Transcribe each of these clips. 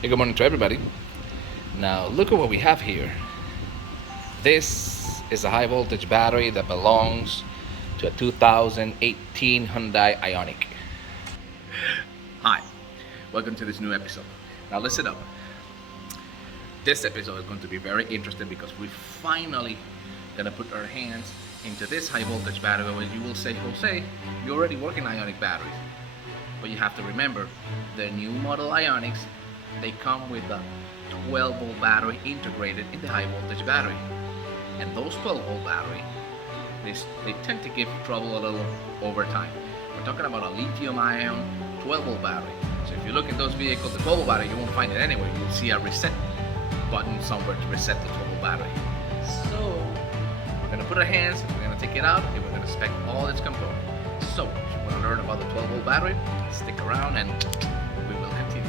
Hey, good morning to everybody. Now look at what we have here. This is a high voltage battery that belongs to a 2018 Hyundai Ioniq. Hi, welcome to this new episode. Now listen up. This episode is going to be very interesting because we finally gonna put our hands into this high voltage battery. Where you will say, Jose, you're already working Ioniq batteries. But you have to remember, the new model Ioniqs, they come with a 12 volt battery integrated in the high voltage battery. And those 12 volt battery, they tend to give trouble a little over time. We're talking about a lithium ion 12 volt battery. So if you look at those vehicles, the 12 volt battery, you won't find it anywhere. You'll see a reset button somewhere to reset the 12 volt battery. So we're gonna put our hands, we're gonna take it out, and we're gonna inspect all its components. So if you want to learn about the 12 volt battery, stick around and we will continue.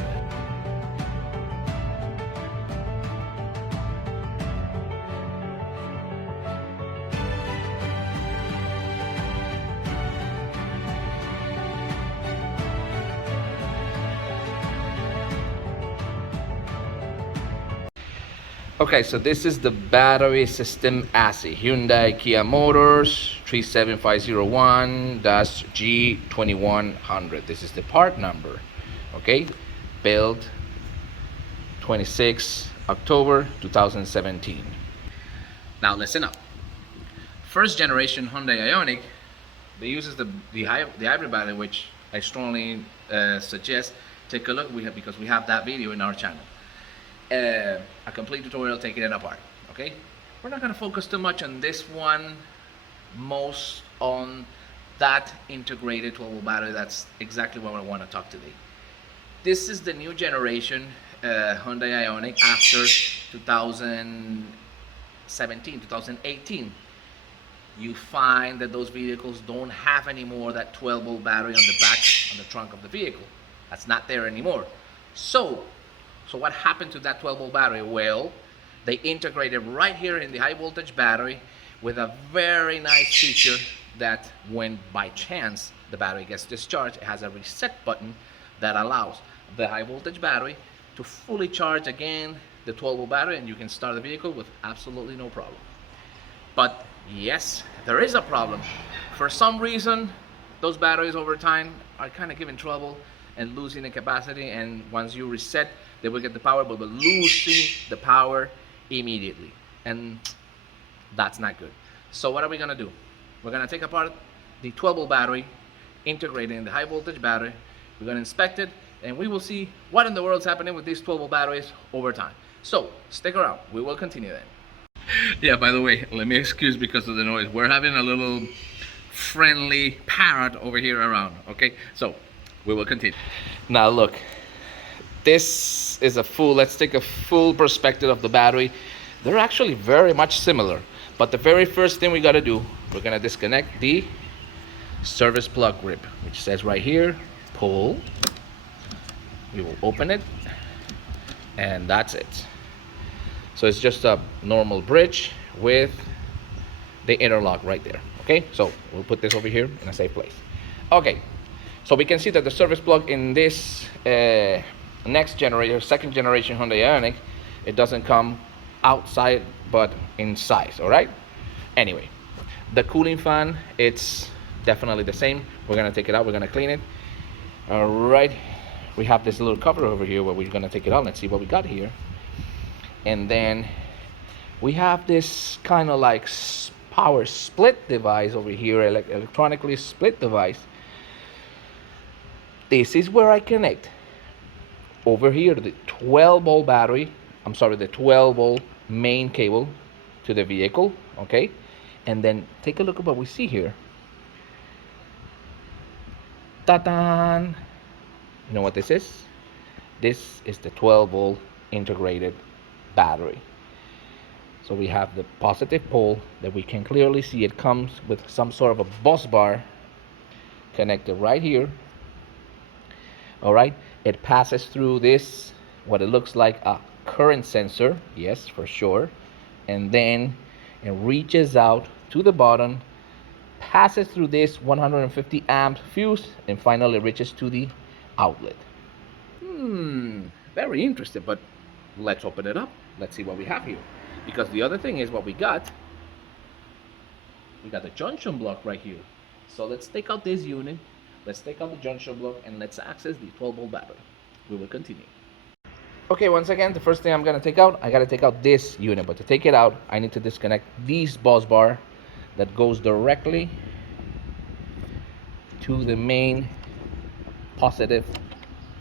Okay, so this is the battery system ASI, Hyundai Kia Motors 37501-G2100. This is the part number, okay? Built 26 October 2017. Now listen up. First generation Hyundai Ioniq, they uses the hybrid battery, which I strongly suggest take a look. Because we have that video in our channel. A complete tutorial taking it apart. Okay, we're not going to focus too much on this one, most on that integrated 12 volt battery. That's exactly what I want to talk today. This is the new generation Hyundai Ioniq after 2017, 2018. You find that those vehicles don't have anymore that 12 volt battery on the back, on the trunk of the vehicle. That's not there anymore. So what happened to that 12 volt battery? Well, they integrated right here in the high voltage battery with a very nice feature that when by chance the battery gets discharged, it has a reset button that allows the high voltage battery to fully charge again the 12 volt battery, and you can start the vehicle with absolutely no problem. But yes, there is a problem. For some reason, those batteries over time are kind of giving trouble and losing the capacity, and once you reset, they will get the power, but will losing the power immediately, and that's not good. So what are we gonna do? We're gonna take apart the 12 volt battery, integrated in the high voltage battery. We're gonna inspect it, and we will see what in the world's happening with these 12 volt batteries over time. So stick around, we will continue then. Yeah, by the way, let me excuse because of the noise. We're having a little friendly parrot over here around, okay? So we will continue. Now look, this is let's take a full perspective of the battery. They're actually very much similar, but the very first thing we got to do, we're going to disconnect the service plug grip, which says right here, pull. We will open it, and that's it. So it's just a normal bridge with the interlock right there. Okay, so we'll put this over here in a safe place. Okay, so we can see that the service plug in this next generation, second generation Hyundai Ioniq, it doesn't come outside but inside. All right. Anyway, the cooling fan, it's definitely the same. We're gonna take it out. We're gonna clean it. All right. We have this little cover over here where we're gonna take it out. Let's see what we got here. And then we have this kind of like power split device over here, electronically split device. This is where I connect over here the 12 volt battery, the 12 volt main cable to the vehicle, okay? And then take a look at what we see here. Ta-da! You know what this is? This is the 12 volt integrated battery. So we have the positive pole that we can clearly see. It comes with some sort of a bus bar connected right here. All right, it passes through this, what it looks like a current sensor, yes, for sure, and then it reaches out to the bottom, passes through this 150 amp fuse, and finally reaches to the outlet. Very interesting, but let's open it up. Let's see what we have here. Because the other thing is what we got the junction block right here. So let's take out this unit, let's take out the junction block, and let's access the 12-volt battery. We will continue. Okay, once again, the first thing I'm gonna take out, I gotta take out this unit, but to take it out, I need to disconnect this bus bar that goes directly to the main positive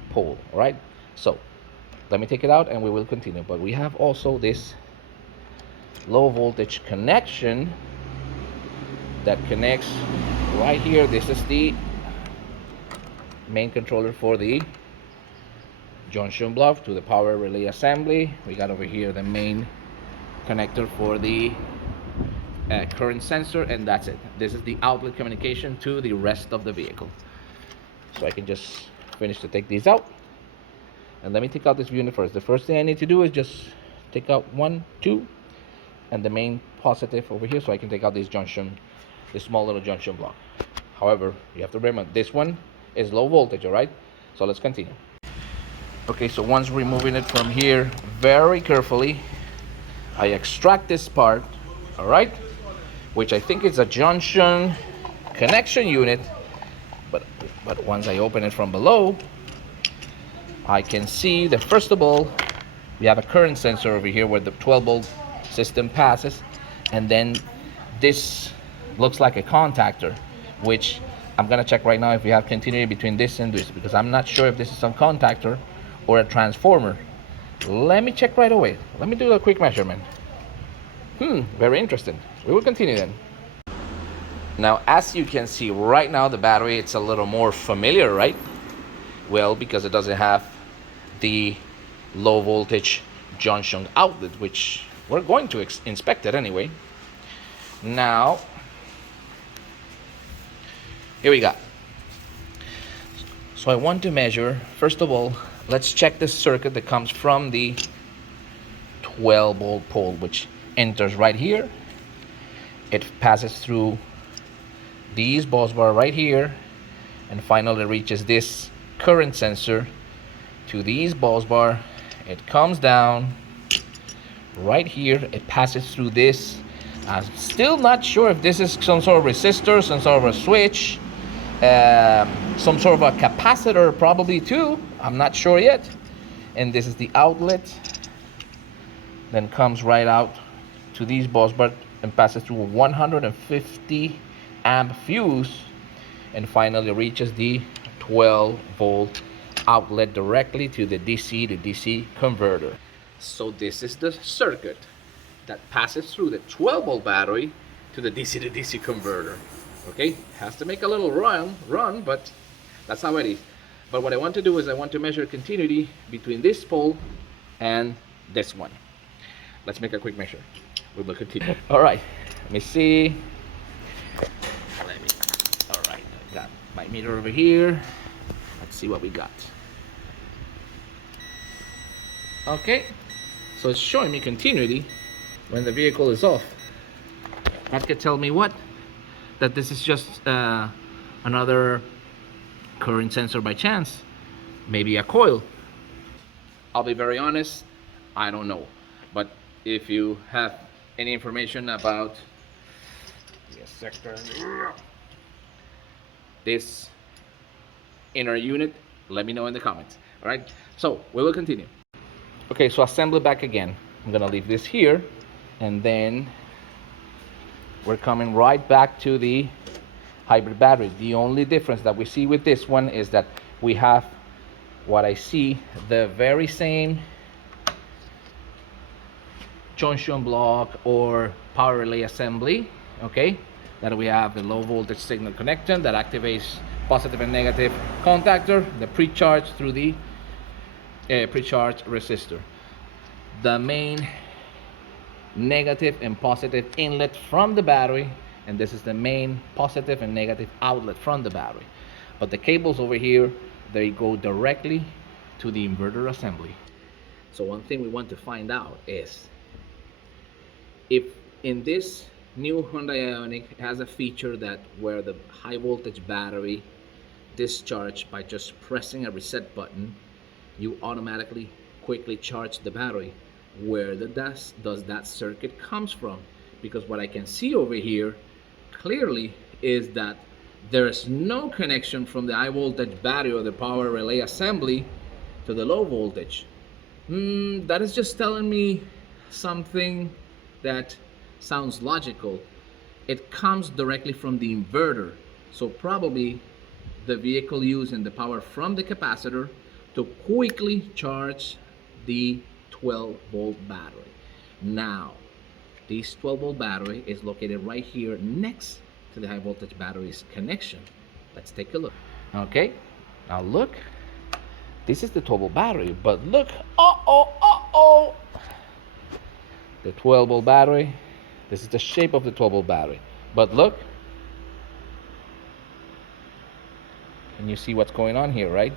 pole, all right? So let me take it out and we will continue. But we have also this low voltage connection that connects right here. This is the main controller for the junction block to the power relay assembly. We got over here the main connector for the current sensor, and that's it. This is the outlet communication to the rest of the vehicle. So I can just finish to take these out. And let me take out this unit first. The first thing I need to do is just take out 1, 2, and the main positive over here, so I can take out this junction, this small little junction block. However, you have to remember this one is low voltage, all right? So let's continue. Okay, so once removing it from here very carefully, I extract this part, all right, which I think is a junction connection unit, but once I open it from below, I can see that first of all, we have a current sensor over here where the 12-volt system passes, and then this looks like a contactor, which I'm gonna check right now if we have continuity between this and this, because I'm not sure if this is some contactor or a transformer. Let me check right away. Let me do a quick measurement. Very interesting. We will continue then. Now, as you can see right now, the battery, it's a little more familiar, right? Well, because it doesn't have the low voltage junction outlet, which we're going to inspect it anyway. Now, here we go. So I want to measure, first of all, let's check the circuit that comes from the 12-volt pole, which enters right here. It passes through these bus bar right here, and finally reaches this current sensor to these bus bar. It comes down right here. It passes through this. I'm still not sure if this is some sort of resistor, some sort of a switch, some sort of a capacitor probably too. I'm not sure yet. And this is the outlet. Then comes right out to these bus bar and passes through a 150 amp fuse, and finally reaches the 12-volt outlet directly to the DC to DC converter. So this is the circuit that passes through the 12-volt battery to the DC to DC converter. Okay, has to make a little run, but that's how it is. But what I want to do is I want to measure continuity between this pole and this one. Let's make a quick measure. We will continue. All right, let me see. All right, I got my meter over here. Let's see what we got. Okay, so it's showing me continuity when the vehicle is off. That could tell me what? That this is just another current sensor by chance. Maybe a coil. I'll be very honest, I don't know. But if you have any information about this inner unit, let me know in the comments. All right, so we will continue. Okay, so assemble back again. I'm gonna leave this here, and then we're coming right back to the hybrid battery. The only difference that we see with this one is that we have what I see, the very same junction block or power relay assembly, okay? That we have the low voltage signal connection that activates positive and negative contactor, the pre-charge through the pre-charge resistor. The main negative and positive inlet from the battery, and this is the main positive and negative outlet from the battery. But the cables over here, they go directly to the inverter assembly. So one thing we want to find out is if in this new Hyundai Ioniq has a feature that where the high voltage battery discharge by just pressing a reset button, you automatically quickly charge the battery. Where does that circuit comes from? Because what I can see over here clearly is that there's no connection from the high voltage battery or the power relay assembly to the low voltage. That is just telling me something that sounds logical. It comes directly from the inverter. So probably the vehicle using the power from the capacitor to quickly charge the 12 volt battery. Now, this 12 volt battery is located right here next to the high voltage battery's connection. Let's take a look. Okay, now look. This is the 12 volt battery, but look, the 12 volt battery. This is the shape of the 12 volt battery. But look, can you see what's going on here, right?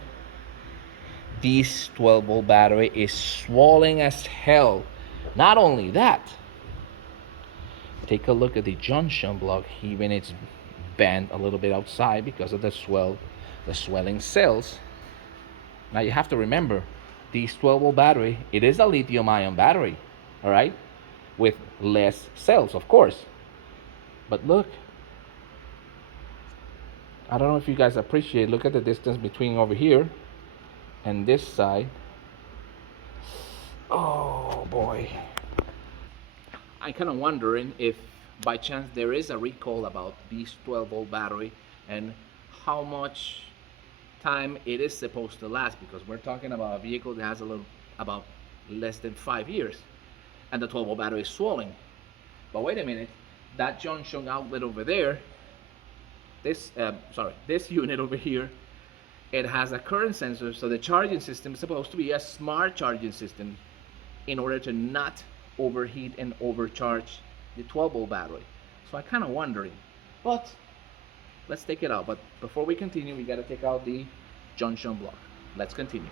This 12 volt battery is swollen as hell. Not only that, take a look at the junction block. Even it's bent a little bit outside because of the swelling cells. Now you have to remember, this 12 volt battery, it is a lithium ion battery, all right? With less cells, of course. But look, I don't know if you guys appreciate, look at the distance between over here and this side. Oh boy. I'm kind of wondering if by chance there is a recall about this 12 volt battery and how much time it is supposed to last, because we're talking about a vehicle that has about less than 5 years and the 12 volt battery is swollen. But wait a minute, that junction outlet over there, this unit over here, it has a current sensor, so the charging system is supposed to be a smart charging system in order to not overheat and overcharge the 12 volt battery. So I'm kind of wondering, but let's take it out. But before we continue, we got to take out the junction block. Let's continue.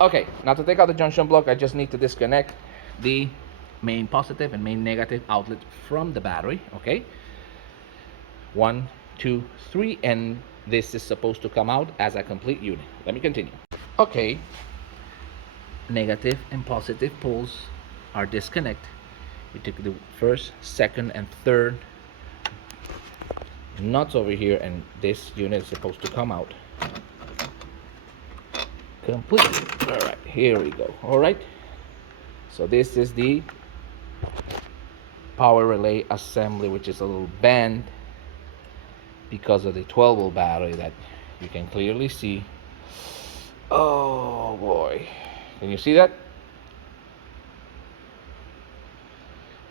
Okay, now to take out the junction block, I just need to disconnect the main positive and main negative outlet from the battery. Okay, 1, 2, 3, and this is supposed to come out as a complete unit. Let me continue. Okay, negative and positive poles are disconnected. We took the first, second, and third nuts over here, and this unit is supposed to come out completely. All right, here we go. All right, so this is the power relay assembly, which is a little bent because of the 12 volt battery that you can clearly see. Oh boy, can you see that?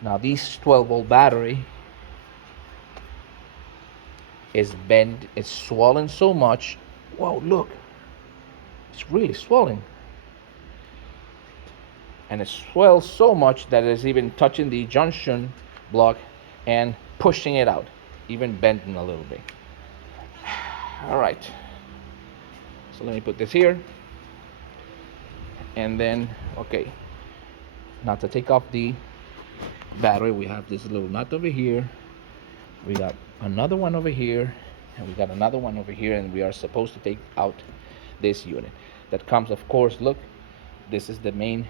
Now this 12 volt battery is bent, it's swollen so much. Whoa, look, it's really swollen, and it swells so much that it's even touching the junction block and pushing it out, even bending a little bit. All right, so let me put this here, and then okay, now to take off the battery, we have this little nut over here, we got another one over here, and we got another one over here, and we are supposed to take out this unit that comes, of course, look, this is the main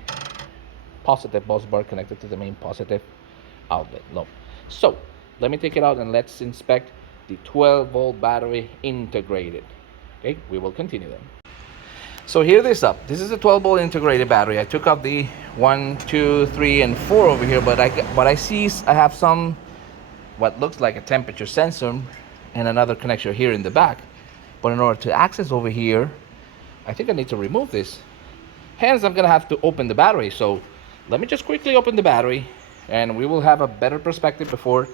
positive bus bar connected to the main positive outlet. Look, so let me take it out and let's inspect the 12 volt battery integrated. Okay, we will continue then. So here this up, this is a 12 volt integrated battery. I took out the 1, 2, 3, and 4 over here, but I see I have some what looks like a temperature sensor and another connection here in the back. But in order to access over here, I think I need to remove this. Hence, I'm gonna have to open the battery. So let me just quickly open the battery and we will have a better perspective before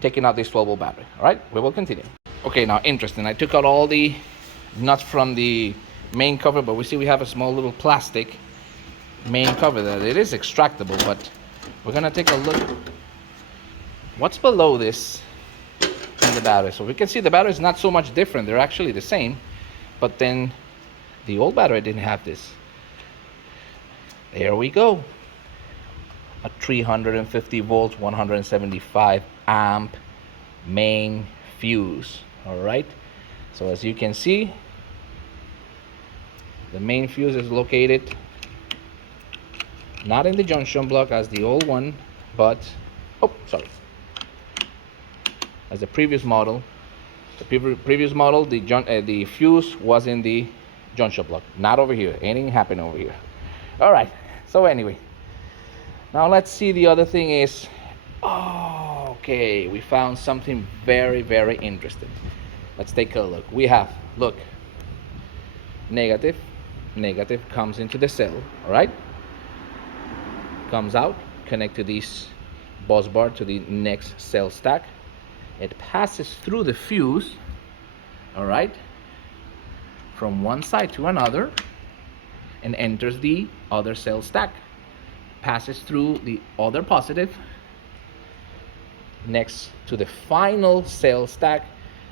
taking out this 12 volt battery. All right, we will continue. Okay, now interesting, I took out all the nuts from the main cover, but we see we have a small little plastic main cover that it is extractable, but we're gonna take a look what's below this in the battery. So we can see the battery is not so much different, they're actually the same, but then the old battery didn't have this. There we go, a 350 volts 175 amp main fuse. All right, so as you can see, the main fuse is located not in the junction block as the old one, but oh, sorry, as the previous model. The previous model, the fuse was in the junction block, not over here. Anything happened over here. All right. So anyway, now let's see. The other thing is, oh, okay, we found something very, very interesting. Let's take a look. We have, look, negative, negative comes into the cell. All right. Comes out, connect to this bus bar to the next cell stack. It passes through the fuse, all right, from one side to another, and enters the other cell stack. Passes through the other positive, next to the final cell stack,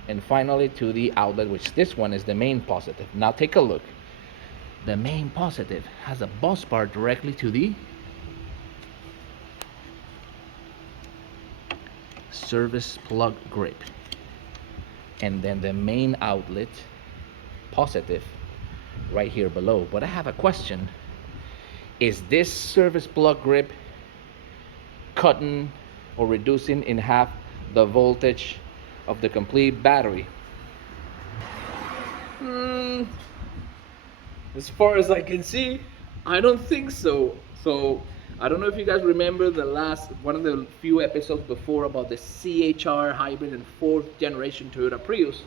and finally to the outlet, which this one is the main positive. Now take a look. The main positive has a bus bar directly to the service plug grip, and then the main outlet positive right here below. But I have a question. Is this service plug grip cutting or reducing in half the voltage of the complete battery? As far as I can see, I don't think so. So I don't know if you guys remember one of the few episodes before about the CHR hybrid and 4th generation Toyota Prius.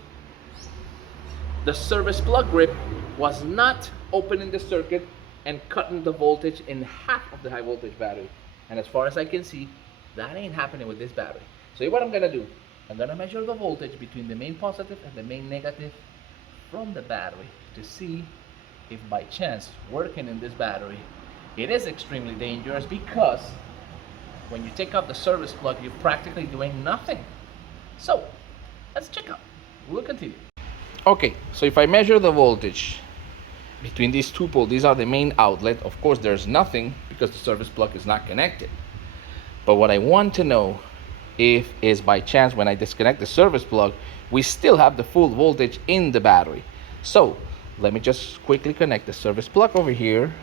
The service plug grip was not opening the circuit and cutting the voltage in half of the high voltage battery. And as far as I can see, that ain't happening with this battery. So here's what I'm gonna do. I'm gonna measure the voltage between the main positive and the main negative from the battery to see if by chance working in this battery, it is extremely dangerous, because when you take out the service plug, you're practically doing nothing. So let's check out. We'll continue. Okay, so if I measure the voltage between these two poles, these are the main outlet. Of course, there's nothing because the service plug is not connected. But what I want to know if is by chance when I disconnect the service plug, we still have the full voltage in the battery. So let me just quickly connect the service plug over here.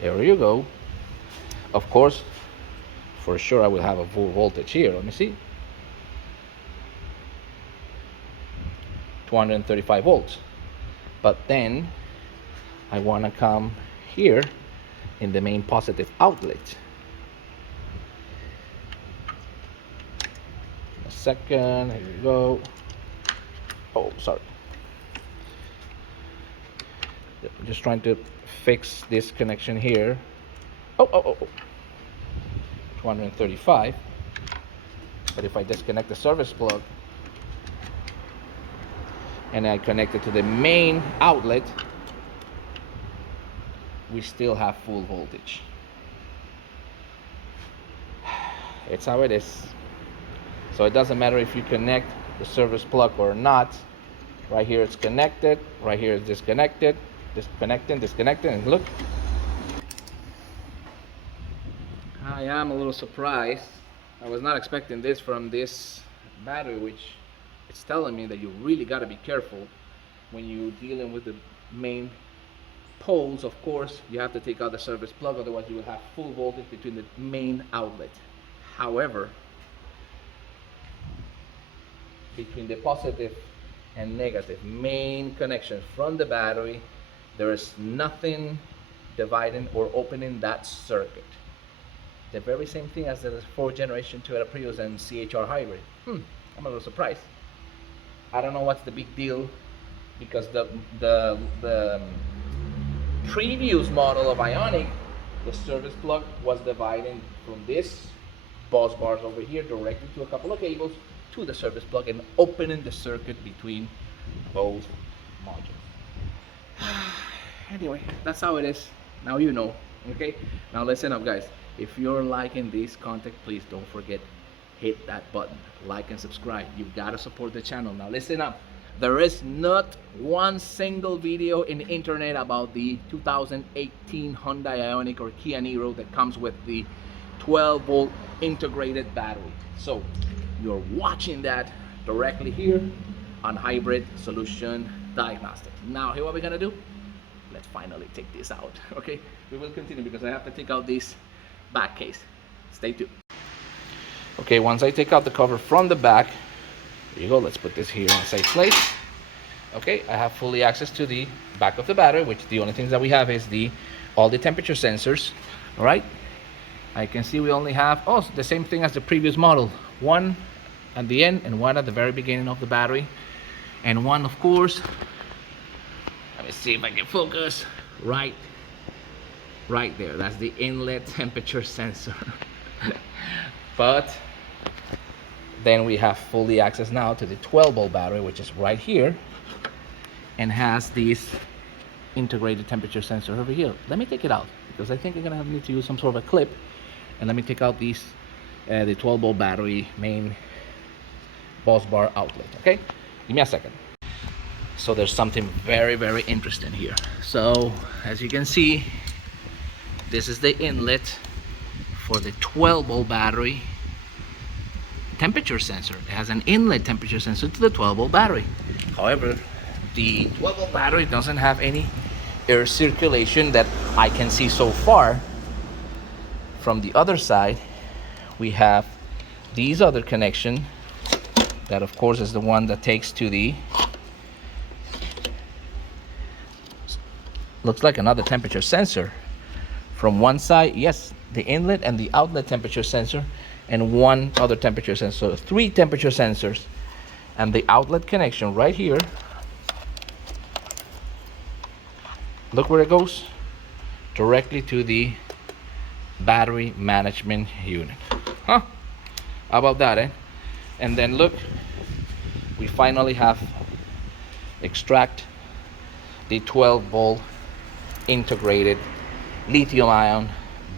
There you go. Of course, for sure I will have a full voltage here. Let me see. 235 volts. But then I want to come here in the main positive outlet. A second, here we go. Oh, sorry. I'm just trying to fix this connection here. Oh. 235. But if I disconnect the service plug and I connect it to the main outlet, we still have full voltage. It's how it is. So it doesn't matter if you connect the service plug or not. Right here it's connected, right here it's disconnected, disconnecting, and look. I am a little surprised. I was not expecting this from this battery, which it's telling me that you really got to be careful when you're dealing with the main poles. Of course, you have to take out the service plug, otherwise you will have full voltage between the main outlet. However, between the positive and negative main connection from the battery, there is nothing dividing or opening that circuit. The very same thing as the 4th generation Toyota Prius and CHR hybrid. I'm a little surprised. I don't know what's the big deal, because the previous model of ioniq, the service plug was dividing from this bus bars over here directly to a couple of cables to the service plug and opening the circuit between both modules. Anyway, that's how it is. Now you know. Okay, now listen up, guys. If you're liking this content, please don't forget, hit that button, like and subscribe. You've got to support the channel. Now listen up. There is not one single video in the internet about the 2018 Hyundai ioniq or Kia Niro that comes with the 12-volt integrated battery. So you're watching that directly here on Hybrid Solution Diagnostics. Now, here what we're gonna do? let's finally take this out. Okay, we will continue because I have to take out this back case. Stay tuned. Okay, once I take out the cover from the back, there you go, let's put this here in a safe place. Okay, I have fully access to the back of the battery, which the only things that we have is all the temperature sensors. All right, I can see we only have the same thing as the previous model, one at the end and one at the very beginning of the battery, and one, of course, let me see if I can focus, right there, that's the inlet temperature sensor. But then we have fully access now to the 12-volt battery, which is right here and has this integrated temperature sensor over here. Let me take it out because I think I'm gonna need to use some sort of a clip, and let me take out the 12-volt battery main bus bar outlet. Okay, give me a second. So there's something very, very interesting here. So as you can see, this is the inlet for the 12-volt battery temperature sensor. It has an inlet temperature sensor to the 12-volt battery. However, the 12-volt battery doesn't have any air circulation that I can see so far. From the other side, we have these other connection that, of course, is the one that takes to the, looks like another temperature sensor. From one side, yes, the inlet and the outlet temperature sensor, and one other temperature sensor. 3 temperature sensors, and the outlet connection right here. Look where it goes, directly to the battery management unit. Huh? How about that, eh? And then look, we finally have extract the 12-volt integrated lithium-ion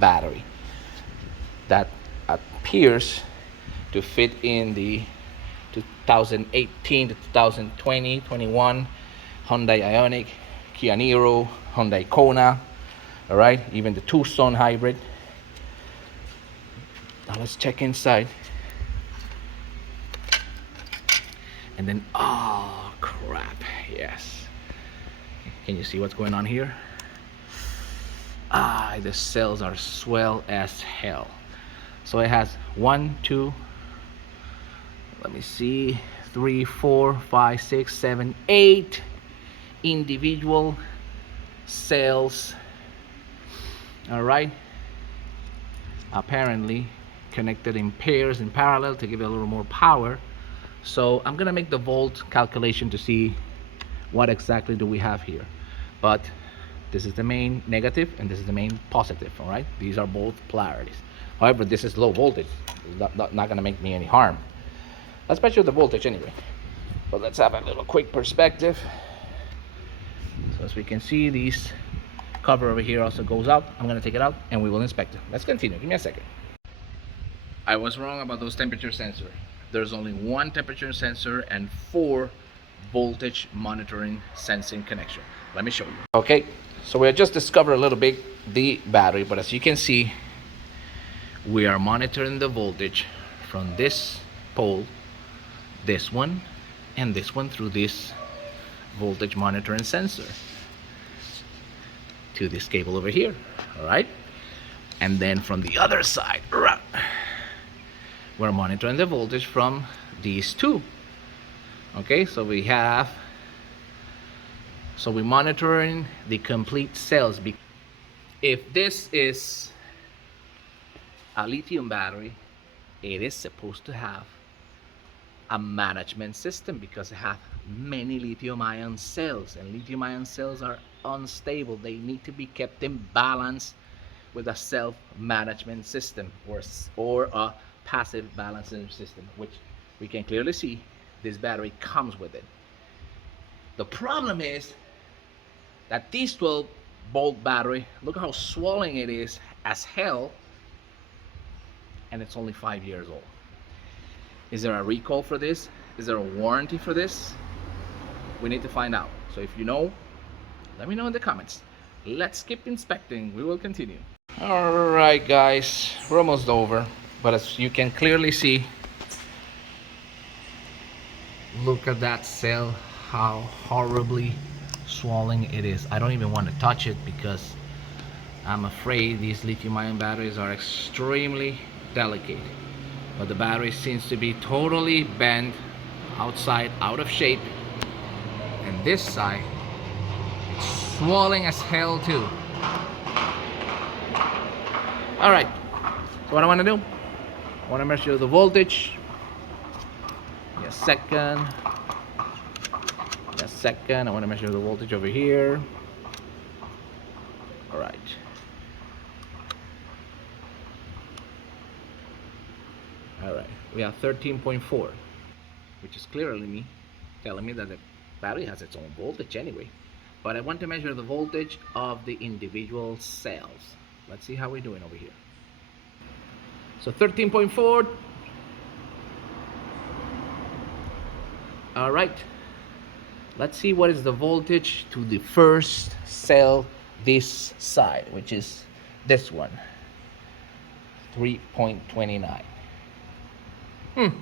battery that appears to fit in the 2018 to 2020, 21 Hyundai ioniq, Kia Niro, Hyundai Kona, all right, even the Tucson hybrid. Now let's check inside. And then, oh crap, yes. Can you see what's going on here? The cells are swell as hell. So it has 1, 2, let me see, 3, 4, 5, 6, 7, 8 individual cells. All right, apparently connected in pairs in parallel to give it a little more power. So I'm gonna make the volt calculation to see what exactly do we have here. But this is the main negative and this is the main positive. All right, these are both polarities. However, this is low voltage. It's not gonna make me any harm. Let's measure the voltage anyway. But let's have a little quick perspective. So as we can see, this cover over here also goes out. I'm gonna take it out and we will inspect it. Let's continue, give me a second. I was wrong about those temperature sensors. There's only one temperature sensor and 4 voltage monitoring sensing connection. Let me show you. Okay, so we have just discovered a little bit the battery, but as you can see, we are monitoring the voltage from this pole, this one, and this one through this voltage monitoring sensor to this cable over here. All right, and then from the other side, we're monitoring the voltage from these two. Okay, so we're monitoring the complete cells. If this is a lithium battery, it is supposed to have a management system because it has many lithium-ion cells, and lithium-ion cells are unstable. They need to be kept in balance with a self-management system or a passive balancing system, which we can clearly see this battery comes with it. The problem is that this 12-volt battery, look how swollen it is as hell, and it's only 5 years old. Is there a recall for this? Is there a warranty for this? We need to find out. So if you know, let me know in the comments. Let's keep inspecting. We will continue. All right, guys, we're almost over. But as you can clearly see, look at that cell, how horribly swollen it is. I don't even want to touch it because I'm afraid these lithium ion batteries are extremely delicate. But the battery seems to be totally bent outside, out of shape. And this side, it's swollen as hell too. All right, so what I want to do, I want to measure the voltage. A second. I want to measure the voltage over here. All right. All right. We have 13.4, which is clearly telling me that the battery has its own voltage anyway. But I want to measure the voltage of the individual cells. Let's see how we're doing over here. So 13.4. All right. Let's see what is the voltage to the first cell this side, which is this one. 3.29. If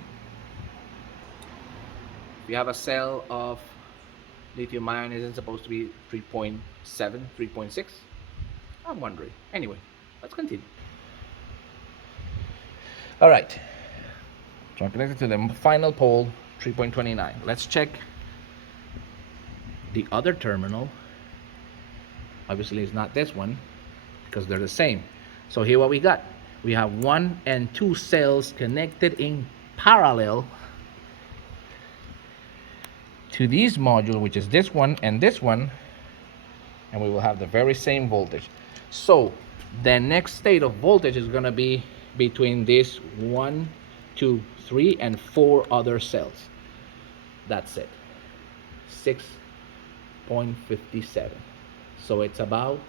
you have a cell of lithium ion, isn't supposed to be 3.7, 3.6? I'm wondering. Anyway, let's continue. All right. So I'm connected to the final pole, 3.29. Let's check the other terminal. Obviously it's not this one because they're the same. So here what we got, we have 1 and 2 cells connected in parallel to this module, which is this one and this one, and we will have the very same voltage. So the next state of voltage is going to be between this 1, 2, 3 and 4 other cells. That's it. 6.57. So it's about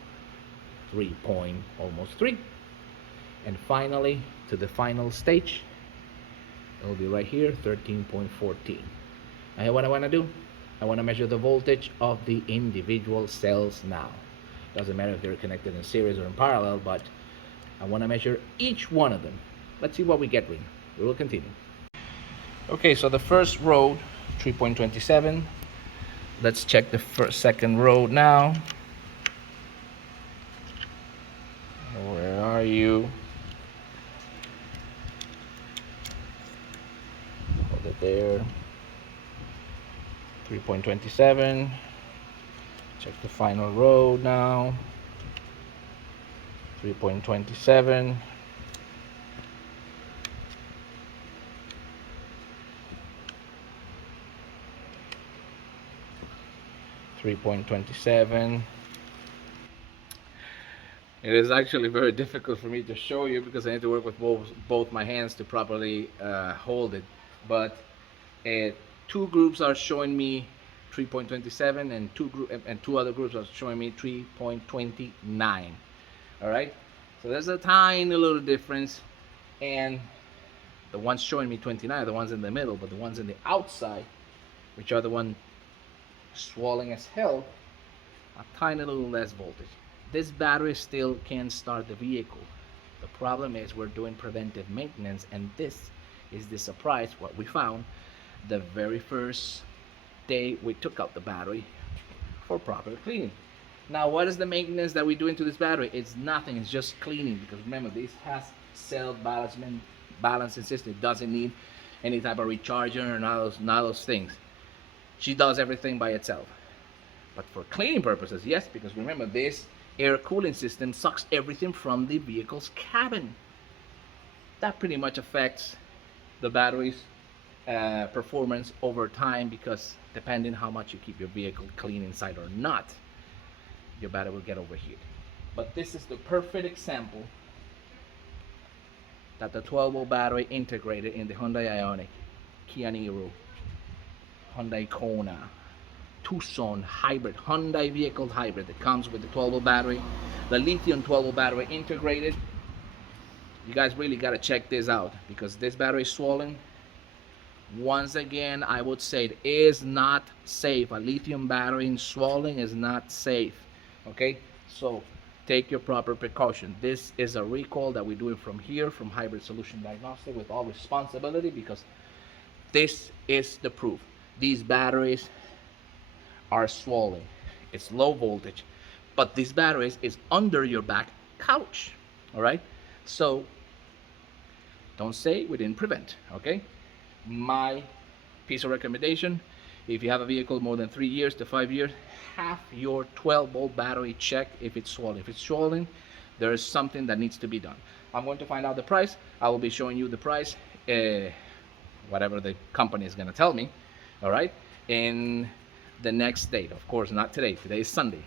3 point almost 3. And finally, to the final stage, it will be right here, 13.14. And what I want to do, I want to measure the voltage of the individual cells now. Doesn't matter if they're connected in series or in parallel, but I want to measure each one of them. Let's see what we get, Ring. We will continue. Okay, so the first row, 3.27. Let's check the second row now. Where are you? Hold it there. 3.27. Check the final row now. 3.27. 3.27. It is actually very difficult for me to show you because I need to work with both my hands to properly hold it. But two groups are showing me 3.27 and two other groups are showing me 3.29. All right, so there's a tiny little difference, and the ones showing me 29 are the ones in the middle, but the ones in the outside, which are the ones swollen as hell, a tiny little less voltage. This battery still can start the vehicle. The problem is we're doing preventive maintenance, and this is the surprise, what we found the very first day we took out the battery for proper cleaning. Now, what is the maintenance that we do into this battery? It's nothing, it's just cleaning, because remember, this has cell balancing system. It doesn't need any type of recharger or none of those things. She does everything by itself. But for cleaning purposes, yes, because remember, this air cooling system sucks everything from the vehicle's cabin. That pretty much affects the battery's performance over time, because depending how much you keep your vehicle clean inside or not, your battery will get overheated. But this is the perfect example that the 12-volt battery integrated in the Hyundai ioniq, Kia Niro, Hyundai Kona, Tucson hybrid, Hyundai vehicle hybrid that comes with the 12-volt battery, the lithium 12-volt battery integrated. You guys really got to check this out, because this battery is swollen. Once again, I would say it is not safe. A lithium battery in swollen is not safe. Okay, so take your proper precaution. This is a recall that we're doing from here, from Hybrid Solution Diagnostic, with all responsibility, because this is the proof. These batteries are swollen, It's low voltage. But this battery is under your back couch. All right? So don't say we didn't prevent, okay? My piece of recommendation, if you have a vehicle more than 3 years to 5 years, have your 12-volt battery checked if it's swollen. If it's swollen, there is something that needs to be done. I'm going to find out the price. I will be showing you the price, whatever the company is going to tell me, all right, in the next date. Of course, not today. Today is Sunday.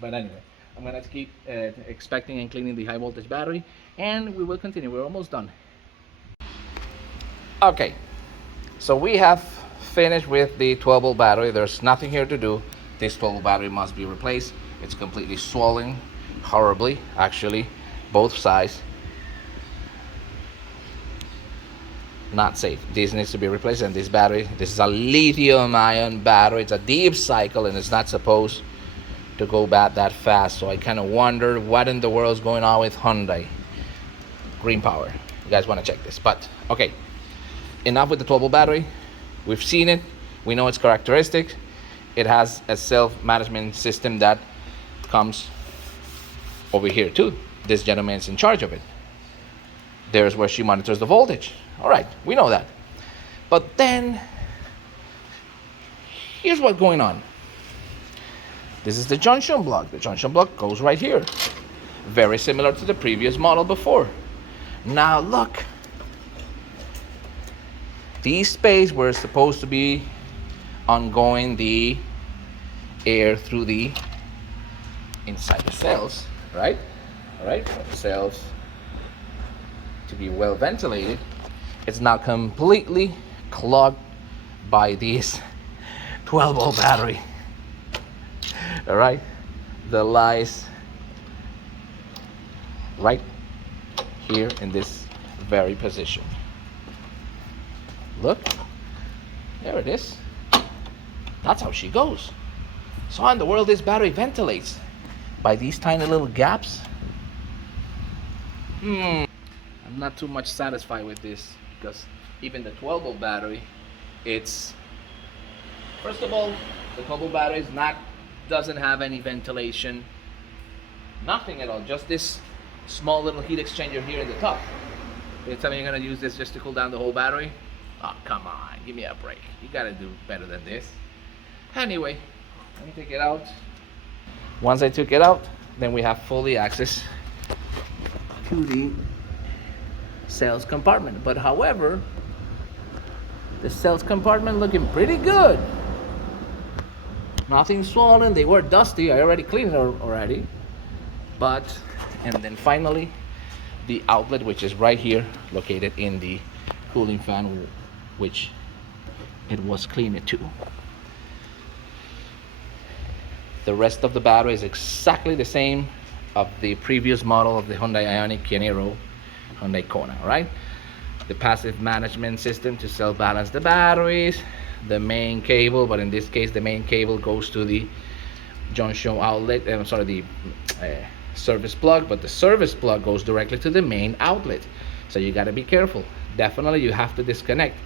But anyway, I'm going to keep expecting and cleaning the high voltage battery, and we will continue. We're almost done. Okay, so we have finished with the 12-volt battery. There's nothing here to do. This 12-volt battery must be replaced. It's completely swollen, horribly, actually, both sides. Not safe. This needs to be replaced, and this battery, this is a lithium-ion battery. It's a deep cycle, and it's not supposed to go bad that fast. So I kind of wonder what in the world is going on with Hyundai. Green power. You guys want to check this, but okay. Enough with the 12-volt battery. We've seen it. We know its characteristics. It has a self-management system that comes over here too. This gentleman's in charge of it. There's where she monitors the voltage. All right, we know that. But then, here's what's going on. This is the junction block. The junction block goes right here. Very similar to the previous model before. Now look. These space were supposed to be ongoing the air through the inside the cells, right? All right, the cells to be well ventilated. It's now completely clogged by this 12-volt battery. All right, the lies right here in this very position. Look, there it is. That's how she goes. So how in the world this battery ventilates? By these tiny little gaps? I'm not too much satisfied with this, because even the 12-volt battery, it's, first of all, the 12-volt battery doesn't have any ventilation, nothing at all, just this small little heat exchanger here in the top. You're telling me you're gonna use this just to cool down the whole battery? Oh, come on, give me a break. You gotta do better than this. Anyway, let me take it out. Once I took it out, then we have fully access to the sales compartment. But however, the sales compartment looking pretty good. Nothing swollen, they were dusty. I already cleaned it already. But, and then finally, the outlet, which is right here, located in the cooling fan, which it was cleaned too. The rest of the battery is exactly the same of the previous model of the Hyundai ioniq, Niro, Hyundai Kona, right? The passive management system to self-balance the batteries, the main cable, but in this case the main cable goes to the Junction outlet, the service plug, but the service plug goes directly to the main outlet. So you got to be careful. Definitely you have to disconnect,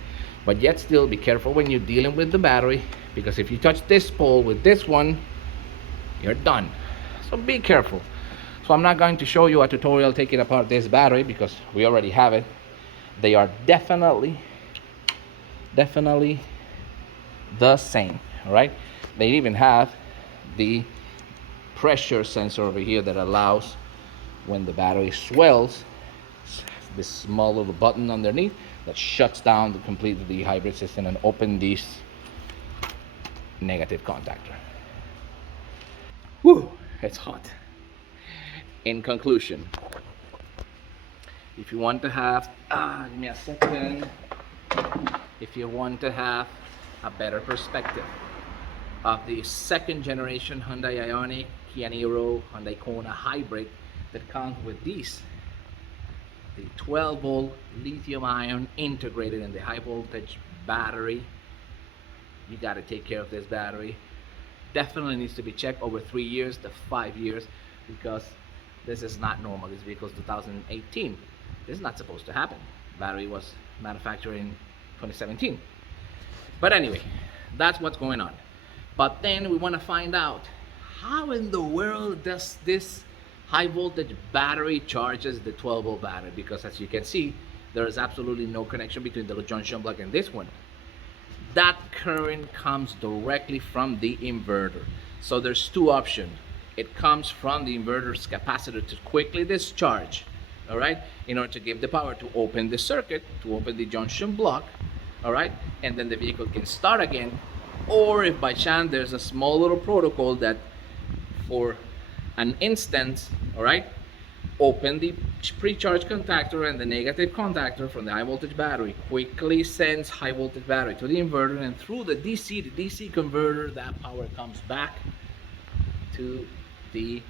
but yet still be careful when you're dealing with the battery, because if you touch this pole with this one, you're done. So be careful. So I'm not going to show you a tutorial taking apart this battery because we already have it. They are definitely the same, all right? They even have the pressure sensor over here that allows, when the battery swells, this small little button underneath that shuts down completely the hybrid system and open this negative contactor. Whew, it's hot. In conclusion, if you want to have, give me a second. If you want to have a better perspective of the second generation Hyundai ioniq, Kia Niro, Hyundai Kona hybrid that comes with these, the 12-volt lithium-ion integrated in the high voltage battery, you got to take care of this battery. Definitely needs to be checked over 3 years to 5 years, because this is not normal. This vehicle is 2018. This is not supposed to happen. Battery was manufactured in 2017. But anyway, that's what's going on. But then we want to find out, how in the world does this high voltage battery charges the 12 volt battery? Because as you can see, there is absolutely no connection between the junction block and this one. That current comes directly from the inverter. So there's two options. It comes from the inverter's capacitor to quickly discharge, all right, in order to give the power to open the circuit, to open the junction block, all right, and then the vehicle can start again. Or if by chance there's a small little protocol that for an instant, all right, open the pre-charge contactor and the negative contactor from the high voltage battery, quickly sends high voltage battery to the inverter, and through the DC to DC converter, that power comes back to the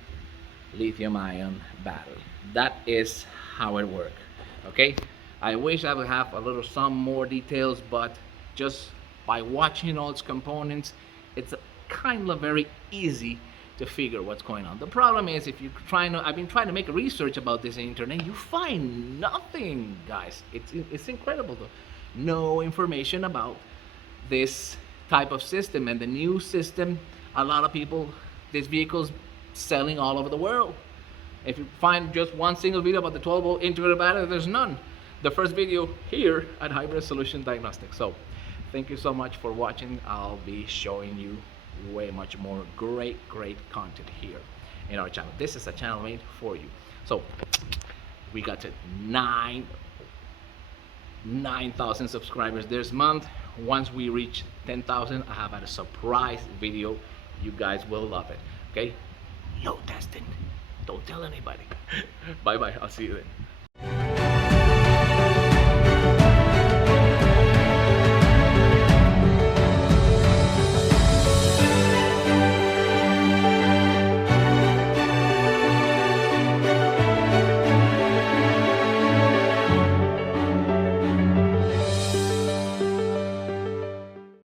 lithium ion battery. That is how it works. Okay, I wish I would have a little some more details, but just by watching all its components, it's kind of very easy to figure what's going on. The problem is, if you're trying to, I've been trying to make research about this on the internet, you find nothing, guys. It's incredible though. No information about this type of system, and the new system, a lot of people, this vehicle's selling all over the world. If you find just one single video about the 12 volt integrated battery, there's none. The first video here at Hybrid Solution Diagnostics. So thank you so much for watching. I'll be showing you way much more great content here in our channel. This is a channel made for you. So we got to 9,000 subscribers this month. Once we reach 10,000, I have a surprise video. You guys will love it. Okay, load testing, don't tell anybody. Bye bye, I'll see you then.